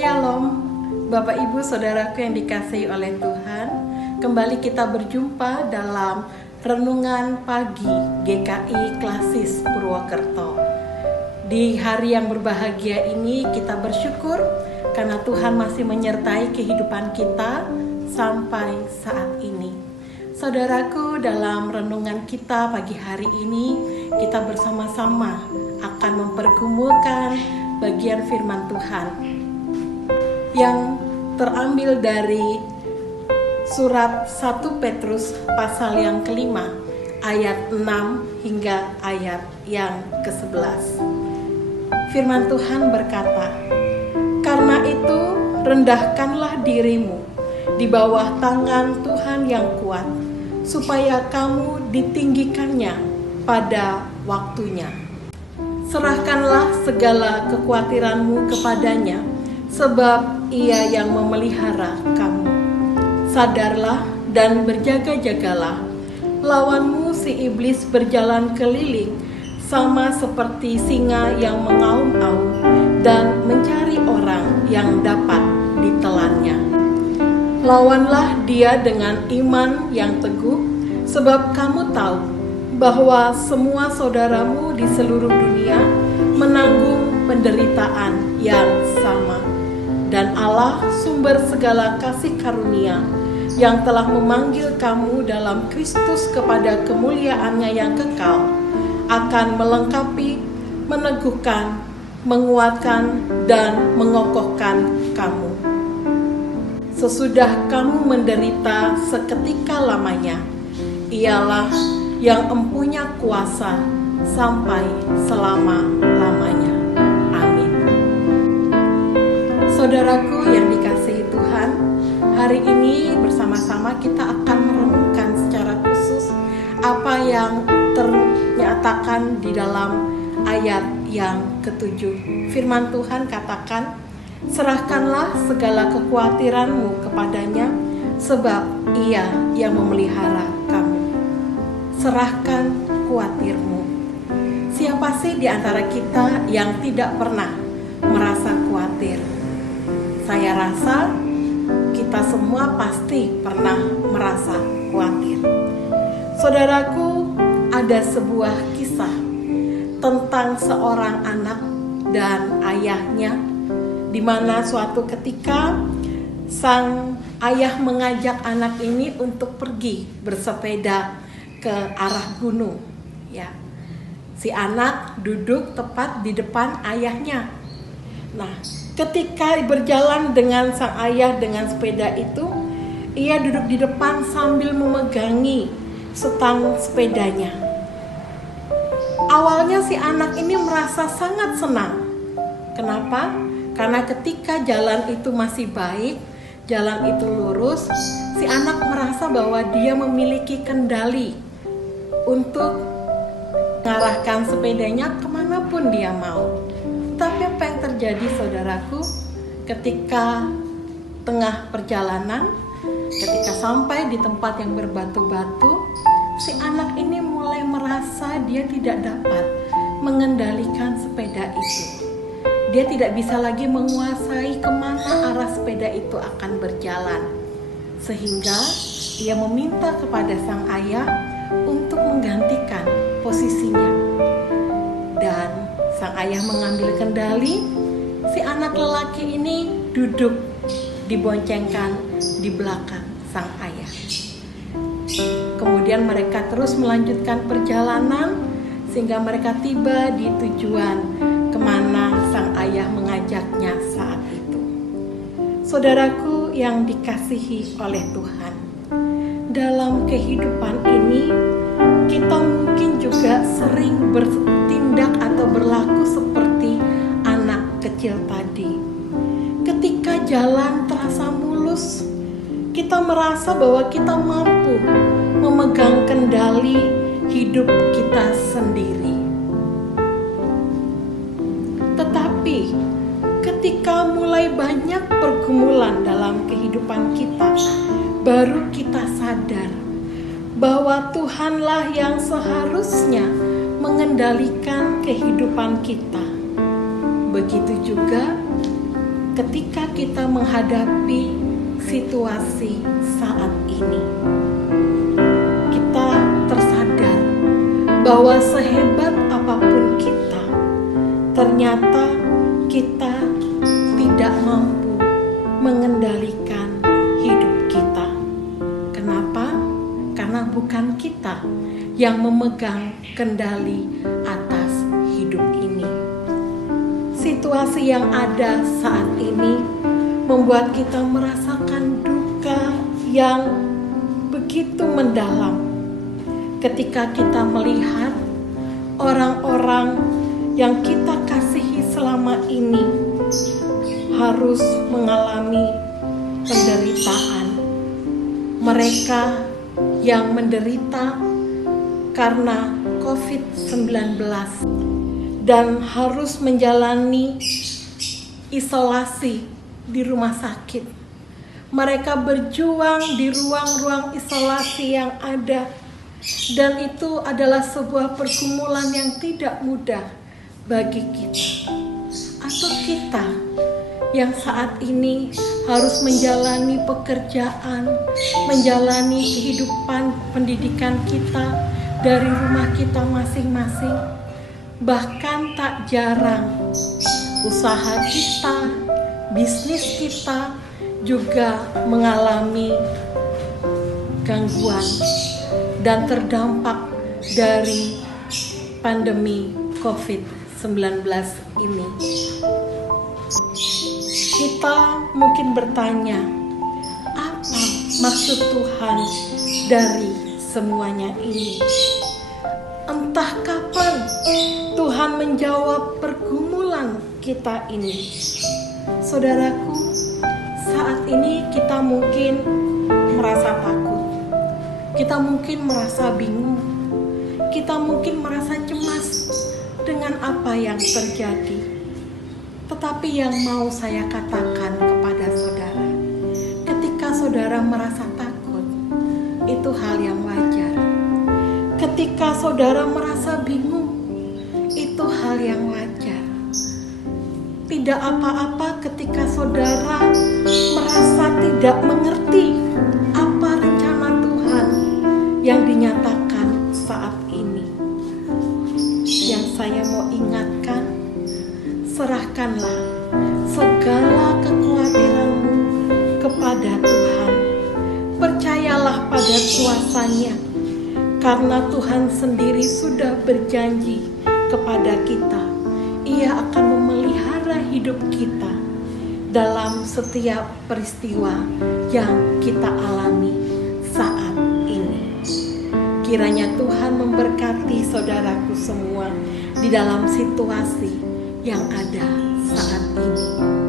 Shalom, Bapak Ibu Saudaraku yang dikasihi oleh Tuhan. Kembali kita berjumpa dalam Renungan Pagi GKI Klasis Purwokerto. Di hari yang berbahagia ini kita bersyukur karena Tuhan masih menyertai kehidupan kita sampai saat ini. Saudaraku, dalam renungan kita pagi hari ini kita bersama-sama akan mempergumulkan bagian firman Tuhan yang terambil dari surat 1 Petrus pasal yang kelima ayat 6 hingga ayat yang ke-11. Firman Tuhan berkata, "Karena itu rendahkanlah dirimu di bawah tangan Tuhan yang kuat, supaya kamu ditinggikannya pada waktunya. Serahkanlah segala kekhawatiranmu kepadanya, sebab Ia yang memelihara kamu. Sadarlah dan berjaga-jagalah. Lawanmu si iblis berjalan keliling, sama seperti singa yang mengaum-aum dan mencari orang yang dapat ditelannya. Lawanlah dia dengan iman yang teguh, sebab kamu tahu bahwa semua saudaramu di seluruh dunia menanggung penderitaan yang sama. Dan Allah, sumber segala kasih karunia, yang telah memanggil kamu dalam Kristus kepada kemuliaan-Nya yang kekal, akan melengkapi, meneguhkan, menguatkan, dan mengokohkan kamu. Sesudah kamu menderita seketika lamanya, Ialah yang empunya kuasa sampai selama-lamanya. Amin." Saudaraku yang dikasihi Tuhan, hari ini bersama-sama kita akan merenungkan secara khusus apa yang ternyatakan di dalam ayat yang ke-7. Firman Tuhan katakan, "Serahkanlah segala kekhawatiranmu kepadanya, sebab Ia yang memelihara kamu." Serahkan khawatirmu. Siapa sih di antara kita yang tidak pernah merasa khawatir? Saya rasa kita semua pasti pernah merasa khawatir. Saudaraku, ada sebuah kisah tentang seorang anak dan ayahnya, di mana suatu ketika sang ayah mengajak anak ini untuk pergi bersepeda ke arah gunung. Ya, si anak duduk tepat di depan ayahnya. Nah, ketika berjalan dengan sang ayah dengan sepeda itu, ia duduk di depan sambil memegangi setang sepedanya. Awalnya si anak ini merasa sangat senang. Kenapa? Karena ketika jalan itu masih baik, jalan itu lurus, si anak merasa bahwa dia memiliki kendali untuk mengarahkan sepedanya kemanapun dia mau. Tapi apa yang terjadi, saudaraku, ketika tengah perjalanan, ketika sampai di tempat yang berbatu-batu, si anak ini mulai merasa dia tidak dapat mengendalikan sepeda itu. Dia tidak bisa lagi menguasai kemana arah sepeda itu akan berjalan. Sehingga ia meminta kepada sang ayah untuk menggantikan posisinya. Dan sang ayah mengambil kendali, si anak lelaki ini duduk diboncengkan di belakang sang ayah. Kemudian mereka terus melanjutkan perjalanan sehingga mereka tiba di tujuan kemana sang ayah mengajaknya saat itu. Saudaraku yang dikasihi oleh Tuhan, dalam kehidupan ini kita mungkin juga sering bertindak atau berlaku seperti anak kecil tadi. Ketika jalan terasa mulus, kita merasa bahwa kita mampu memegang kendali hidup kita sendiri. Tetapi ketika mulai banyak pergumulan dalam kehidupan kita, baru kita sadar bahwa Tuhanlah yang seharusnya mengendalikan kehidupan kita. Begitu juga ketika kita menghadapi situasi saat ini. Kita tersadar bahwa sehebat apapun kita, ternyata kita tidak mampu mengendalikan hidup kita. Kenapa? Karena bukan kita yang memegang kendali atas hidup ini. Situasi yang ada saat ini membuat kita merasakan duka yang begitu mendalam ketika kita melihat orang-orang yang kita kasihi selama ini harus mengalami penderitaan. Mereka yang menderita karena COVID-19 dan harus menjalani isolasi di rumah sakit. Mereka berjuang di ruang-ruang isolasi yang ada, dan itu adalah sebuah pergumulan yang tidak mudah bagi kita. Atau kita yang saat ini harus menjalani pekerjaan, menjalani kehidupan pendidikan kita dari rumah kita masing-masing. Bahkan tak jarang usaha kita, bisnis kita juga mengalami gangguan dan terdampak dari pandemi COVID-19 ini. Kita mungkin bertanya, apa maksud Tuhan dari semuanya ini? Entah kapan Tuhan menjawab pergumulan kita ini. Saudaraku, saat ini kita mungkin merasa takut. Kita mungkin merasa bingung. Kita mungkin merasa cemas dengan apa yang terjadi. Tetapi yang mau saya katakan kepada saudara, ketika saudara merasa takut, itu hal yang wajar. Ketika saudara merasa bingung, itu hal yang wajar. Tidak apa-apa ketika saudara merasa tidak mengerti apa rencana Tuhan yang dinyatakan saat ini. Yang saya mau ingatkan, serahkanlah segala kekhawatiranmu kepada Tuhan. Percayalah pada kuasa-Nya, karena Tuhan sendiri sudah berjanji kepada kita. Ia akan memelihara hidup kita dalam setiap peristiwa yang kita alami saat ini. Kiranya Tuhan memberkati saudaraku semua di dalam situasi yang ada saat ini.